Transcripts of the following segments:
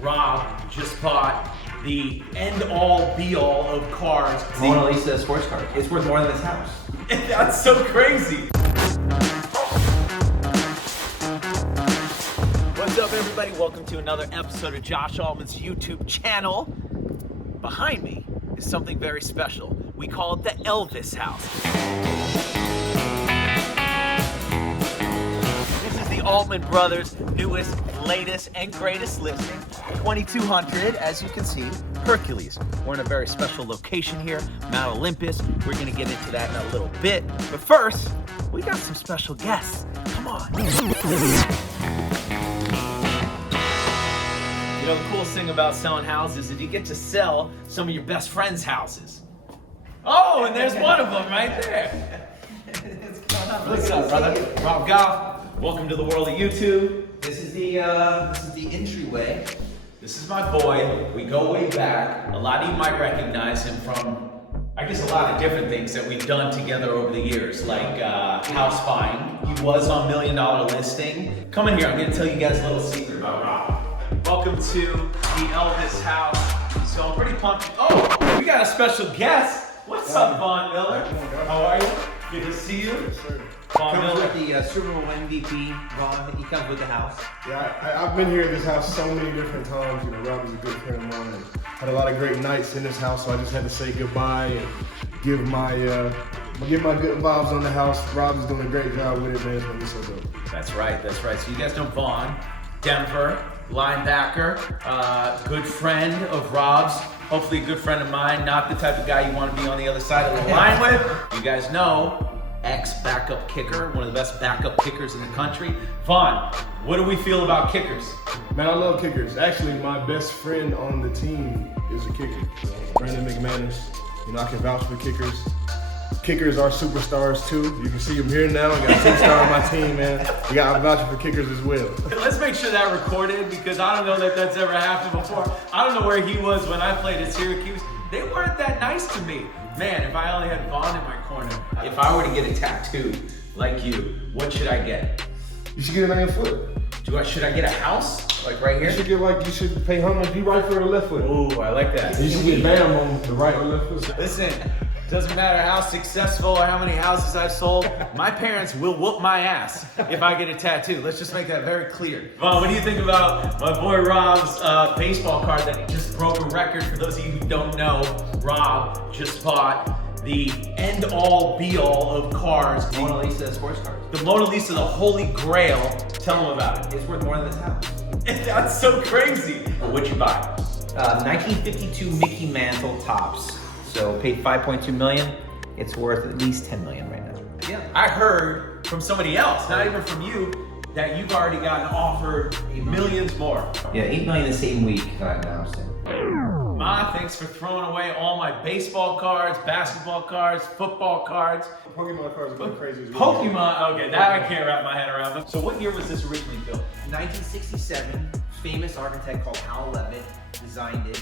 Rob just bought the end-all, be-all of cars. Mona Lisa sports car. It's worth more than this house. That's so crazy. What's up, everybody? Welcome to another episode of Josh Altman's YouTube channel. Behind me is something very special. We call it the Elvis house. This is the Altman brothers' newest, latest, and greatest listing. 2200, as you can see, Hercules. We're in a very special location here, Mount Olympus. We're gonna get into that in a little bit. But first, we got some special guests. Come on. You know, the coolest thing about selling houses is you get to sell some of your best friends' houses. Oh, and there's one of them right there. What's up, brother? Rob Goff, welcome to the world of YouTube. This is the entryway. This is my boy. We go way back. A lot of you might recognize him from, I guess, a lot of different things that we've done together over the years, like house buying. He was on $1 Million Listing. Come in here, I'm gonna tell you guys a little secret about Rob. Welcome to the Elvis house. So I'm pretty pumped. Oh, we got a special guest. What's up, Von Miller? How are you? Good to see you. Yes, sir. Von Comes Miller. with the Super Bowl MVP, Vaughn. He comes with the house. Yeah, I've been here at this house so many different times. You know, Rob is a good friend of mine. And had a lot of great nights in this house, so I just had to say goodbye and give my good vibes on the house. Rob is doing a great job with it, man. It's gonna be so dope. That's right, that's right. So you guys know Vaughn, Denver, linebacker, good friend of Rob's, hopefully a good friend of mine, not the type of guy you want to be on the other side of the line with. You guys know, ex-backup kicker, one of the best backup kickers in the country. Vaughn, what do we feel about kickers? Man, I love kickers. Actually, my best friend on the team is a kicker. Brandon McManus. You know, I can vouch for kickers. Kickers are superstars too. You can see them here now. I got a 2-star on my team, man. We got vouching for kickers as well. Let's make sure that recorded, because I don't know that that's ever happened before. I don't know where he was when I played at Syracuse. They weren't that nice to me. Man, if I only had Vaughn in my corner, if I were to get a tattoo like you, what should I get? You should get it on your foot. Should I get a house? Like right here? You should pay homage. Be right foot or left foot. Ooh, I like that. You should get Bam on the right or left foot. Listen, doesn't matter how successful or how many houses I've sold, my parents will whoop my ass if I get a tattoo. Let's just make that very clear. Vaughn, what do you think about my boy Rob's baseball card that he just broke a record? For those of you who don't know, Rob just bought the end-all, be-all of cars. Mona Lisa sports cars. The Mona Lisa, the holy grail. Tell them about it. It's worth more than this house. That's so crazy. What'd you buy? 1952 Mickey Mantle tops. So paid 5.2 million. It's worth at least 10 million right now. Yeah, I heard from somebody else, not even from you, that you've already gotten offered millions more. Yeah, 8 million the same week I announced it. Ma, thanks for throwing away all my baseball cards, basketball cards, football cards. Pokemon cards are going crazy as well. Pokemon, okay, that I can't wrap my head around. So what year was this originally built? 1967, famous architect called Levitt designed it.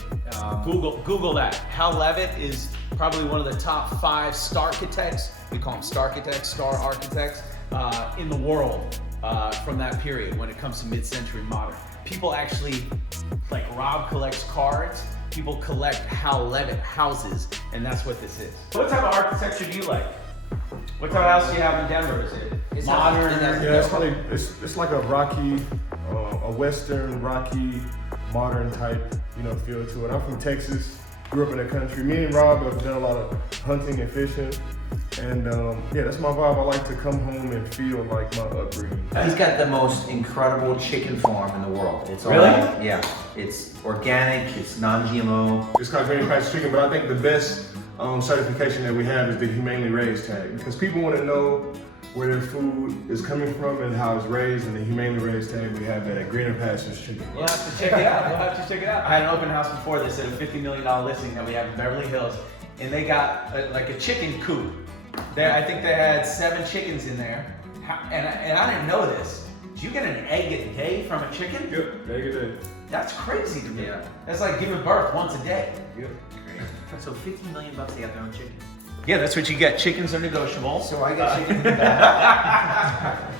Google that. Hal Levitt is probably one of the top 5 starchitects. We call them starchitects, star architects in the world from that period when it comes to mid-century modern. People actually, like Rob collects cards, people collect Hal Levitt houses, and that's what this is. What type of architecture do you like? What type of house do you have in Denver? Is it modern? Yeah, it's like a rocky, a western, rocky, modern type, feel to it. I'm from Texas, grew up in the country. Me and Rob have done a lot of hunting and fishing. And yeah, that's my vibe. I like to come home and feel like my upbringing. He's got the most incredible chicken farm in the world. It's all, really? Yeah, it's organic, it's non-GMO. It's called Green Patch Chicken, but I think the best certification that we have is the humanely raised tag, because people want to know where their food is coming from and how it's raised, and the humanely raised tag, we have that at Greener Pastures Chicken. You'll have to check it out. You'll have to check it out. I had an open house before this at a $50 million listing that we have in Beverly Hills, and they got like a chicken coop. I think they had 7 chickens in there, and I didn't know this. Do you get an egg a day from a chicken? Yep, egg a day. That's crazy to me. Yeah. That's like giving birth once a day. Yep. So $50 million, they got their own chicken. Yeah, that's what you get. Chickens are negotiable. So I got chicken in the back.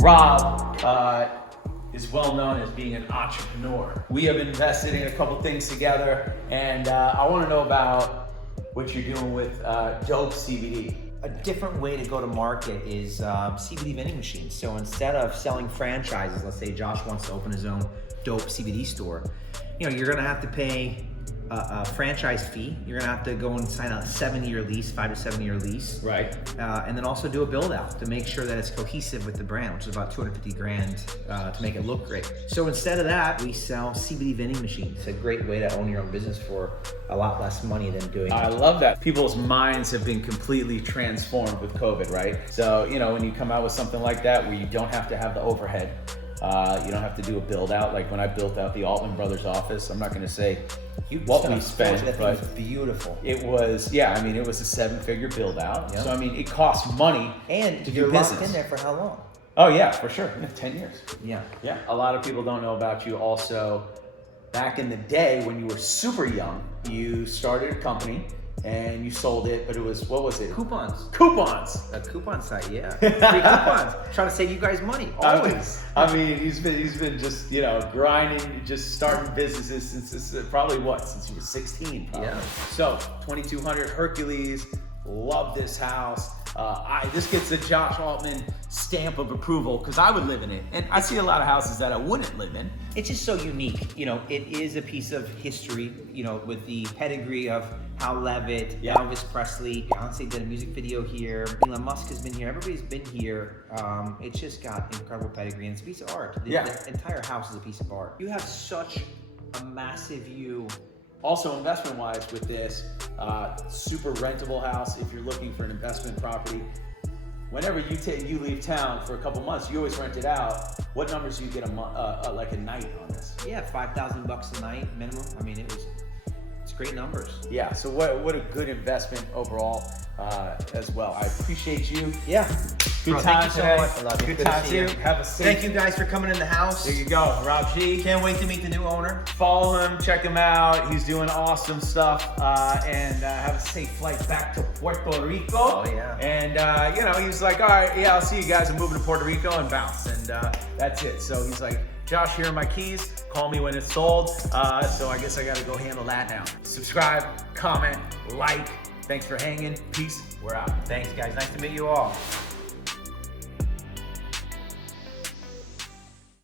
Rob is well known as being an entrepreneur. We have invested in a couple things together, and I want to know about what you're doing with Dope CBD. A different way to go to market is CBD vending machines. So instead of selling franchises, let's say Josh wants to open his own Dope CBD store, you know, you're gonna have to pay a franchise fee. You're gonna have to go and sign a 7-year lease, 5 to 7 year lease. Right. And then also do a build out to make sure that it's cohesive with the brand, which is about 250 grand to make it look great. So instead of that, we sell CBD vending machines. It's a great way to own your own business for a lot less money than doing I love that. People's minds have been completely transformed with COVID, right? So, you know, when you come out with something like that where you don't have to have the overhead, you don't have to do a build out. Like when I built out the Altman brothers office, I'm not gonna say what we spent, that but thing was beautiful. it was, yeah, I mean, it was a 7-figure build out. Yep. So, I mean, it costs money And to you're do locked business. in there for how long? Oh yeah, for sure. Yeah, 10 years. Yeah. Yeah. A lot of people don't know about you also. Back in the day when you were super young, you started a company and you sold it, but it was, what was it? Coupons. Coupons. A coupon site, yeah. Free coupons. Trying to save you guys money, always. I mean, he's been just, you know, grinding, just starting businesses since probably what? Since you were 16, probably. Yeah. So 2200 Hercules, love this house. This gets the Josh Altman stamp of approval because I would live in it. And I see a lot of houses that I wouldn't live in. It's just so unique. You know, it is a piece of history, you know, with the pedigree of how Levitt, Yeah. Elvis Presley, Beyonce did a music video here, Elon Musk has been here, everybody's been here. It's just got incredible pedigree and it's a piece of art. The entire house is a piece of art. You have such a massive view. Also, investment-wise with this, super rentable house if you're looking for an investment property. Whenever you leave town for a couple months, you always rent it out. What numbers do you get like a night on this? Yeah, $5,000 a night minimum. I mean, it's great numbers. Yeah, so what a good investment overall as well. I appreciate you. Yeah. Good Bro, time thank you so today. much. I love you. Good Good to time see to you. you. Have a safe. Thank you guys for coming in the house. There you go, Rob G. Can't wait to meet the new owner. Follow him, check him out. He's doing awesome stuff. And have a safe flight back to Puerto Rico. Oh, yeah. And, you know, he's like, all right, yeah, I'll see you guys. I'm moving to Puerto Rico and bounce. And that's it. So he's like, Josh, here are my keys. Call me when it's sold. So I guess I got to go handle that now. Subscribe, comment, like. Thanks for hanging. Peace. We're out. Thanks, guys. Nice to meet you all.